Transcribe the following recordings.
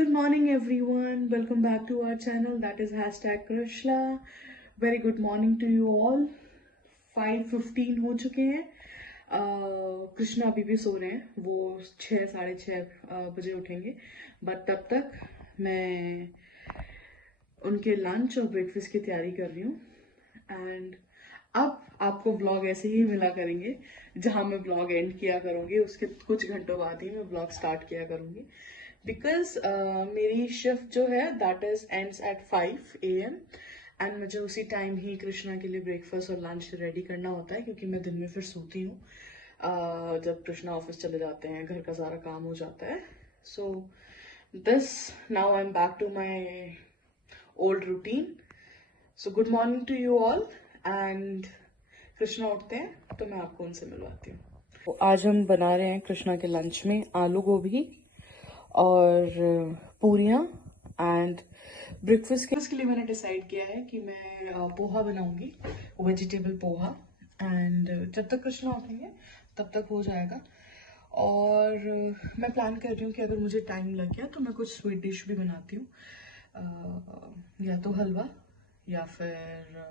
Good morning, everyone. Welcome back to our channel. That is hashtag Krishna. Very good morning to you all. 5:15 हो चुके हैं. कृष्णा अभी भी सो रहे हैं. वो 6 साढ़े 6 बजे उठेंगे. बट तब तक मैं उनके लंच और ब्रेकफास्ट की तैयारी कर रही हूँ. एंड अब आपको व्लॉग ऐसे ही मिला करेंगे. जहाँ मैं व्लॉग एंड किया करूँगी उसके कुछ घंटों बाद ही मैं व्लॉग स्टार्ट किया करूँगी. बिकॉज मेरी शिफ्ट जो है that is ends at 5 AM and मुझे उसी टाइम ही कृष्णा के लिए ब्रेकफास्ट और लंच रेडी करना होता है, क्योंकि मैं दिन में फिर सोती हूँ. जब कृष्णा ऑफिस चले जाते हैं घर का सारा काम हो जाता है. So this now I am back to my old routine. So good morning to you all. And Krishna उठते हैं तो मैं आपको उनसे मिलवाती हूँ. तो आज हम बना रहे हैं कृष्णा के लंच में आलू गोभी और पूरियाँ. एंड ब्रेकफास्ट के लिए मैंने डिसाइड किया है कि मैं पोहा बनाऊंगी, वेजिटेबल पोहा. एंड जब तक कृष्णा उठेंगे तब तक हो जाएगा. और मैं प्लान कर रही हूँ कि अगर मुझे टाइम लग गया तो मैं कुछ स्वीट डिश भी बनाती हूँ. या तो हलवा या फिर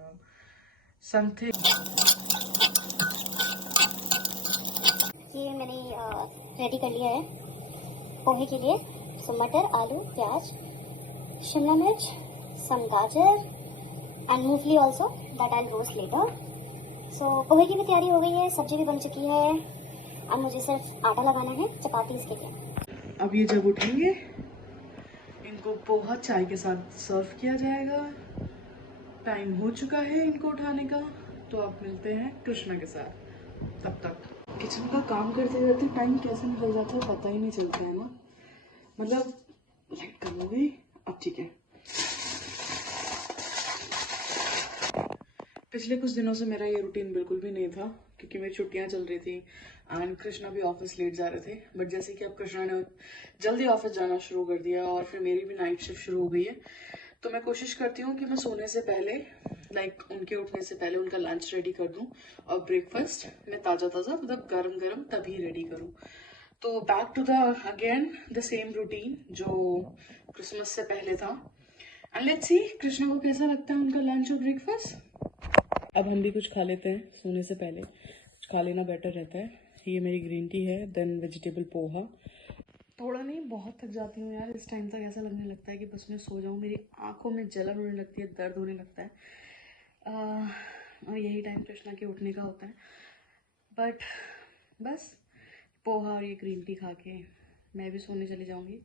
समथिंग. ये मैंने रेडी कर लिया है पोहे के लिए. सो मटर, आलू, प्याज, शिमला मिर्च, सम gajar and moongphali also that I roast later. So pohe की भी तैयारी हो गई है, सब्जी भी बन चुकी है. अब मुझे सिर्फ आटा लगाना है चपाती के लिए. अब ये जब उठेंगे इनको पोहा चाय के साथ सर्व किया जाएगा. टाइम हो चुका है इनको उठाने का, तो आप मिलते हैं कृष्णा के साथ. तब तक किचन का काम करते करते टाइम कैसे निकल जाता है पता ही नहीं चलता है ना. मतलब लाइट कम हो गई. अब ठीक है. पिछले कुछ दिनों से मेरा ये रूटीन बिल्कुल भी नहीं था, क्योंकि मेरी छुट्टियां चल रही थी एंड कृष्णा भी ऑफिस लेट जा रहे थे. बट जैसे कि अब कृष्णा ने जल्दी ऑफिस जाना शुरू कर दिया और फिर मेरी भी नाइट शिफ्ट शुरू हो गई है, तो मैं कोशिश करती हूँ कि मैं सोने से पहले उनके उठने से पहले उनका लंच रेडी कर दूं और ब्रेकफास्ट मैं ताज़ा मतलब गरम गरम तभी रेडी करूँ. तो back to the again the same routine जो क्रिसमस से पहले था. एंड लेट्स सी कृष्णा को कैसा लगता है उनका लंच और ब्रेकफास्ट. अब हम भी कुछ खा लेते हैं सोने से पहले. कुछ खा लेना बेटर रहता है. ये मेरी ग्रीन टी है, देन वेजिटेबल पोहा. थोड़ा नहीं बहुत थक जाती हूँ यार. इस टाइम तक ऐसा लगने लगता है कि बस मैं सो जाऊँ. मेरी आंखों में जलन होने लगती है, दर्द होने लगता है. और यही टाइम कृष्णा के उठने का होता है. बट बस पोहा और ये ग्रीन टी खा के मैं भी सोने चली जाऊँगी.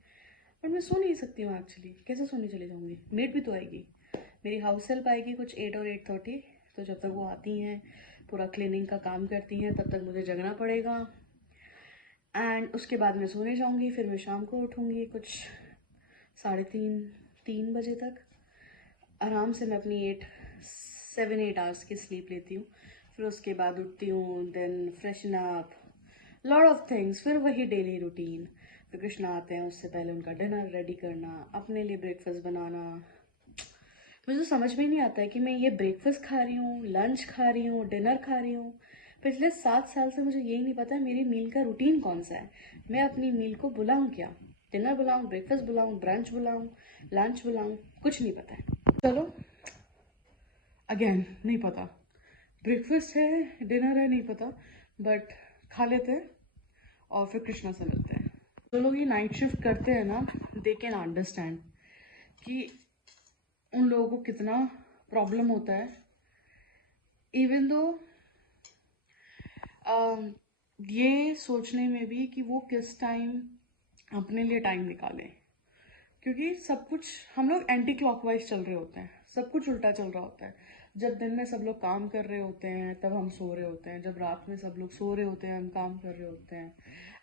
बट मैं सो नहीं सकती हूँ एक्चुअली. कैसे सोने चली जाऊँगी? मेड भी तो आएगी, मेरी हाउस हेल्प आएगी कुछ 8 और 8:30. तो जब तक वो आती हैं पूरा क्लीनिंग का काम करती हैं तब तक मुझे जगना पड़ेगा. एंड उसके बाद मैं सोने जाऊँगी. फिर मैं शाम को उठूँगी कुछ 3:30 बजे तक. आराम से मैं अपनी 7-8 आवर्स की स्लीप लेती हूँ. फिर उसके बाद उठती हूँ, then freshen up, lot of things. फिर वही डेली रूटीन. फिर कृष्णा आते हैं, उससे पहले उनका डिनर रेडी करना, अपने लिए ब्रेकफास्ट बनाना. मुझे तो समझ में नहीं आता है कि मैं ये ब्रेकफास्ट खा रही हूँ, लंच खा रही हूँ, डिनर खा रही हूँ. पिछले 7 साल से मुझे यही नहीं पता मेरी मील का रूटीन कौन सा है. मैं अपनी मील को बुलाऊं क्या? डिनर बुलाऊं, ब्रेकफास्ट बुलाऊं, ब्रंच बुलाऊं, लंच बुलाऊं, कुछ नहीं पता है. चलो अगेन नहीं पता. ब्रेकफास्ट है, डिनर है, नहीं पता. बट खा लेते हैं और फिर कृष्णा से मिलते हैं. जो लोग ये नाइट शिफ्ट करते हैं ना, दे कैन अंडरस्टैंड कि उन लोगों को कितना प्रॉब्लम होता है. इवन दो ये सोचने में भी कि वो किस टाइम अपने लिए टाइम निकालें, क्योंकि सब कुछ हम लोग एंटी क्लॉकवाइज चल रहे होते हैं. सब कुछ उल्टा चल रहा होता है. जब दिन में सब लोग काम कर रहे होते हैं तब हम सो रहे होते हैं. जब रात में सब लोग सो रहे होते हैं हम काम कर रहे होते हैं.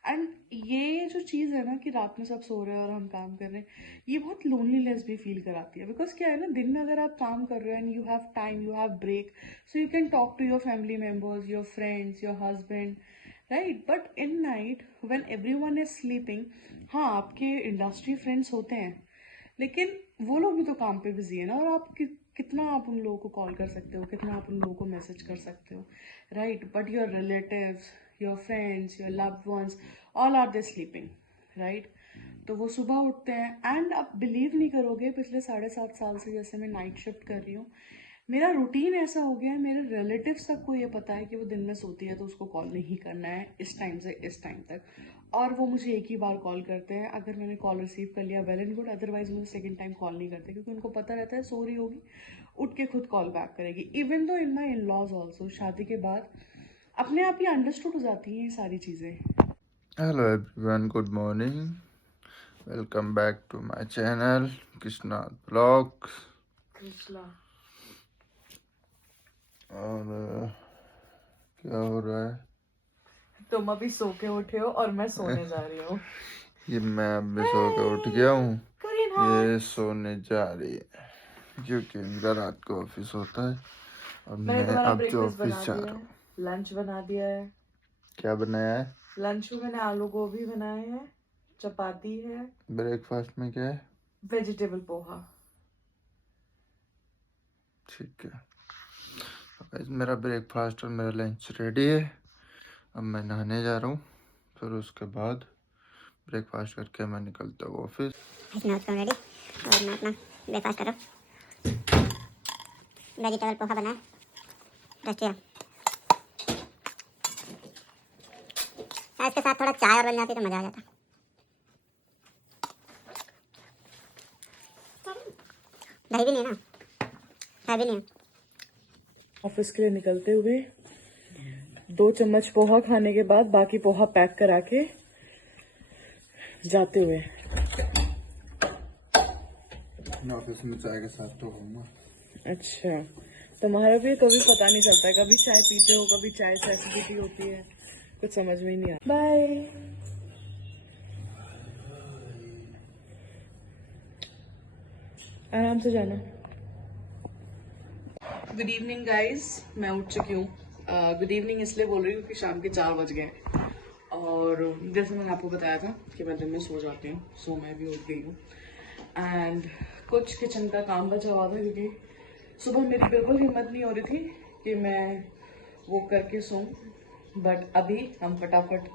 एंड ये जो चीज़ है ना कि रात में सब सो रहे हैं और हम काम कर रहे हैं, ये बहुत लोनलीनेस भी फील कराती है. बिकॉज क्या है ना, दिन में अगर आप काम कर रहे हो and you have time, you have break, so you can talk to your family members, your friends, your husband, right. But in night when everyone is sleeping, हाँ आपके इंडस्ट्री फ्रेंड्स होते हैं, लेकिन वो लोग भी तो काम पे बिजी है ना. और आप कितना आप उन लोगों को कॉल कर सकते हो, कितना आप उन लोगों को मैसेज कर सकते हो, right. But your relatives, your friends, your loved ones, all are they sleeping, right. तो वो सुबह उठते हैं। एंड आप बिलीव नहीं करोगे, पिछले 7.5 साल से जैसे मैं नाइट शिफ्ट कर रही हूँ, मेरा रूटीन ऐसा हो गया है, मेरे रिलेटिव्स तक को ये पता है कि वो दिन में सोती है तो उसको कॉल नहीं करना है इस टाइम से इस टाइम तक, और वो मुझे एक ही बार कॉल करते हैं। अगर मैंने कॉल रिसीव कर लिया वेल एंड गुड, अदरवाइज मुझे सेकंड टाइम कॉल नहीं करते, क्योंकि उनको पता रहता है सो रही होगी, उठ के खुद कॉल बैक करेगी। Even though in my in laws also, शादी के बाद अपने आप ही अंडरस्टूड हो जाती हैं ये सारी चीज़ें। Hello everyone, good morning, welcome back to my channel Krishna blog. और क्या हो रहा है? तुम अभी सो के उठे हो और मैं सोने जा रही हूँ। ये मैं अब सो के उठ गया हूँ, ये सोने जा रही है क्योंकि मेरा रात को ऑफिस होता है और मैं अब जो ऑफिस जा रहा हूँ। लंच बना दिया है। क्या बनाया है? लंच में मैंने आलू गोभी बनाए हैं, चपाती है। ब्रेकफास्ट में क्या है? वेजिटेबल पोहा। ठीक है, मेरा ब्रेकफास्ट और मेरा लंच रेडी है। अब मैं नहाने जा रहा हूँ, फिर उसके बाद ब्रेकफास्ट करके मैं निकलता हूँ ऑफिस। रेडी और मैं अपना ब्रेकफास्ट कर रहा हूँ। वेजिटेबल पोहा बना है, इसके साथ थोड़ा चाय और बन जाती तो मज़ा आ जाता। दही भी नहीं ना, है भी नहीं। ऑफिस के लिए निकलते हुए 2 चम्मच पोहा खाने के बाद बाकी पोहा पैक करा के जाते हुए। ऑफिस में चाय के साथ तो होऊंगा। अच्छा, तुम्हारा भी कभी पता नहीं चलता है, कभी चाय पीते हो, कभी चाय से एसिडिटी होती है, कुछ समझ में ही नहीं आता। बाय। आराम से जाना। गुड इवनिंग गाइस, मैं उठ चुकी हूँ। गुड इवनिंग इसलिए बोल रही हूँ क्योंकि शाम के 4 बज गए और जैसे मैंने आपको बताया था कि मैं दिन में सो जाती हूँ, सो मैं भी उठ गई हूँ। एंड कुछ किचन का काम बचा हुआ था क्योंकि सुबह मेरी बिल्कुल हिम्मत नहीं हो रही थी कि मैं वो करके सोऊं, बट अभी हम फटाफट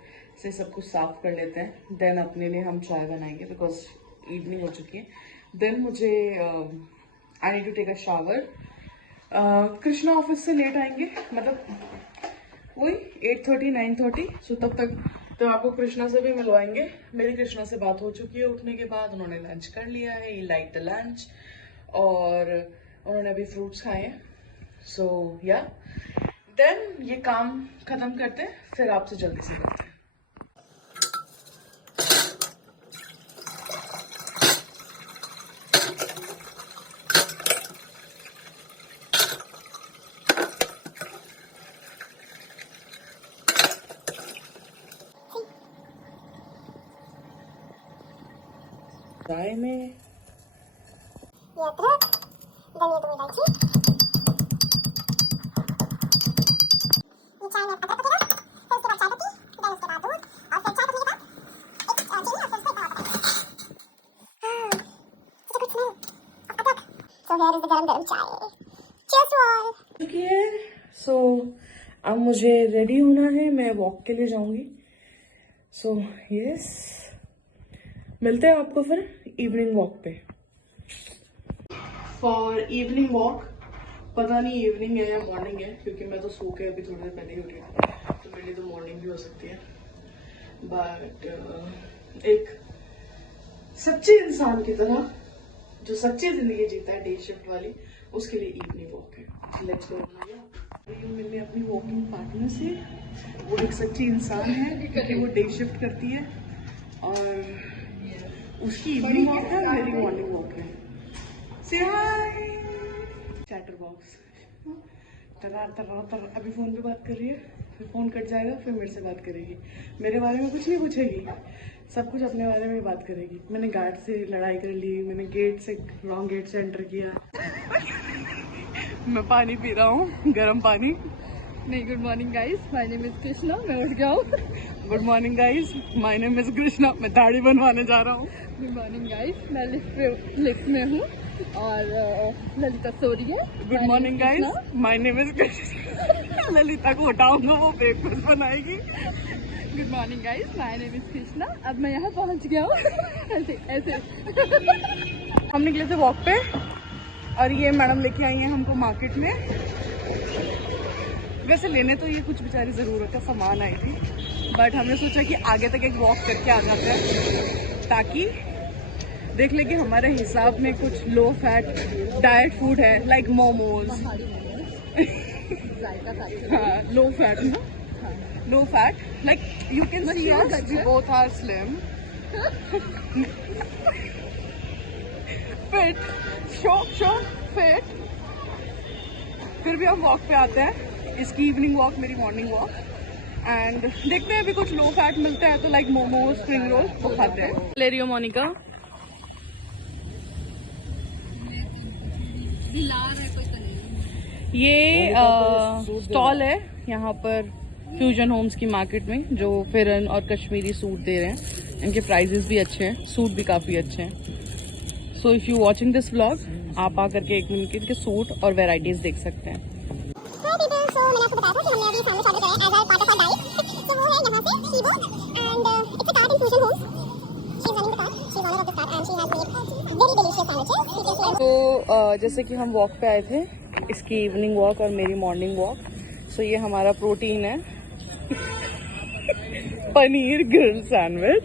से सब कुछ साफ कर लेते हैं, देन अपने लिए हम चाय बनाएंगे बिकॉज इवनिंग हो चुकी है। देन मुझे I need to take a shower. Krishna office से लेट आएंगे, मतलब वही 8:30 9:30, सो तब तक तो आपको कृष्णा से भी मिलवाएंगे। मेरी कृष्णा से बात हो चुकी है उठने के बाद, उन्होंने लंच कर लिया है, ही लाइक द लंच, और उन्होंने अभी फ्रूट्स खाए हैं। सो या देन ये काम खत्म करते हैं, फिर आपसे जल्दी से मिलते हैं। चाय में सो अब मुझे रेडी होना है, मैं वॉक के लिए जाऊंगी। सो यस, मिलते हैं आपको फिर इवनिंग वॉक पे। फॉर इवनिंग वॉक, पता नहीं इवनिंग है या मॉर्निंग है, क्योंकि मैं तो सो के अभी थोड़ी देर पहले ही उठी हूँ, तो मेरे लिए तो मॉर्निंग भी हो सकती है। बट एक सच्चे इंसान की तरह जो सच्ची जिंदगी जीता है, डे शिफ्ट वाली, उसके लिए इवनिंग वॉक है। Let's go. मिलने अपनी वॉकिंग पार्टनर से, वो एक सच्ची इंसान है क्योंकि वो डे शिफ्ट करती है और उसकी इवनिंग वॉक है, मेरी मॉर्निंग वॉक है। से हाय। चैटर बॉक्स तर अभी फोन पे बात कर रही है, फिर फोन कट जाएगा, फिर मेरे से बात करेगी, मेरे बारे में कुछ नहीं पूछेगी, सब कुछ अपने बारे में ही बात करेगी। मैंने गार्ड से लड़ाई कर ली, मैंने गेट से रॉन्ग गेट से एंटर किया। मैं पानी पी रहा हूँ, गर्म पानी। नहीं, good morning guys, my name is Krishna, मैं उठ गया हूँ। Good morning guys, my name is Krishna, मैं दाढ़ी बनवाने जा रहा हूँ। गुड मॉर्निंग गाइस, मैं लिफ्ट में हूँ और ललिता सो रही है। Good morning guys, my name is Krishna. Lalita को उठाऊंगा, वो ब्रेकफास्ट बनाएगी। Good morning guys, my name is Krishna. अब मैं यहाँ पहुँच गया हूँ। ऐसे ऐसे हम निकले थे वॉक पे और ये मैडम लेके आई हैं हमको मार्केट में। वैसे लेने तो ये कुछ बेचारी ज़रूरत का सामान आई थी, बट हमने सोचा कि आगे तक एक वॉक करके आ जाते हैं ताकि देख ले कि हमारे हिसाब में कुछ लो फैट डाइट फूड है, लाइक मोमोज। हाँ, लो फैट ना, low fat, like you can see us, we both are slim, fit, show fit. फिर भी हम वॉक पे आते हैं, इसकी इवनिंग वॉक, मेरी मॉर्निंग वॉक, एंड देखते हैं अभी कुछ लो फैट मिलता है तो लाइक मोमोज, स्प्रिंग रोल वो खाते हैं। ले रही हो मोनिका? ये स्टॉल है यहाँ पर फ्यूजन होम्स की मार्केट में, जो फिरन और कश्मीरी सूट दे रहे हैं। इनके प्राइजेस भी अच्छे हैं, सूट भी काफ़ी अच्छे हैं। So if you watching this vlog, आप आकर के एक मिनट के सूट और वेराइटीज़ देख सकते हैं। तो जैसे कि हम वॉक पे आए थे, इसकी इवनिंग वॉक और मेरी मॉर्निंग वॉक। सो ये हमारा प्रोटीन है, पनीर ग्रिल सैंडविच।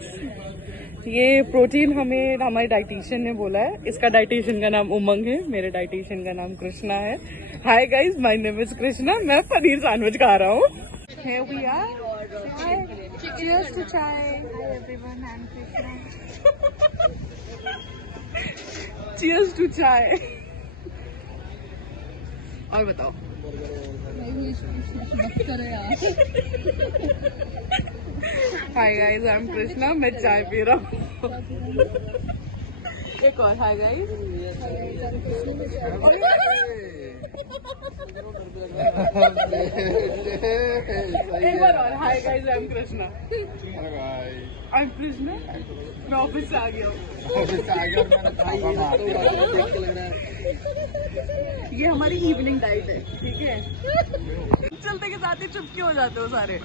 ये प्रोटीन हमें हमारी डाइटिशियन ने बोला है। इसका डाइटिशियन का नाम उमंग है, मेरे डाइटिशियन का नाम कृष्णा है। Hi guys, my name is Krishna. मैं पनीर सैंडविच खा रहा हूँ। Here we are. Hi. Cheers to chai. Hi everyone, I'm Krishna. Cheers to chai. और बताओ। Hi guys, I am Krishna, मैं चाय पी रहा हूँ। एक और हाय गाइस। एक बार और hi guys, I am Krishna. I am Krishna, मैं ऑफिस से आ गया हूँ। ये हमारी इवनिंग डाइट है, ठीक है। चलते के साथ ही चुपके हो जाते हो सारे।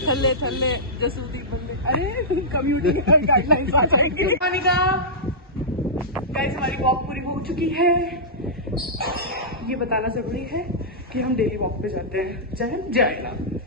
थल्ले थल्ले जसूदी बल्ले। अरे कम्युनिटी गाइडलाइंस आ जाएंगी। मोनिका गाइस, हमारी वॉक पूरी हो चुकी है। ये बताना जरूरी है कि हम डेली वॉक पे जाते हैं। जय हिंद, जय हिंद।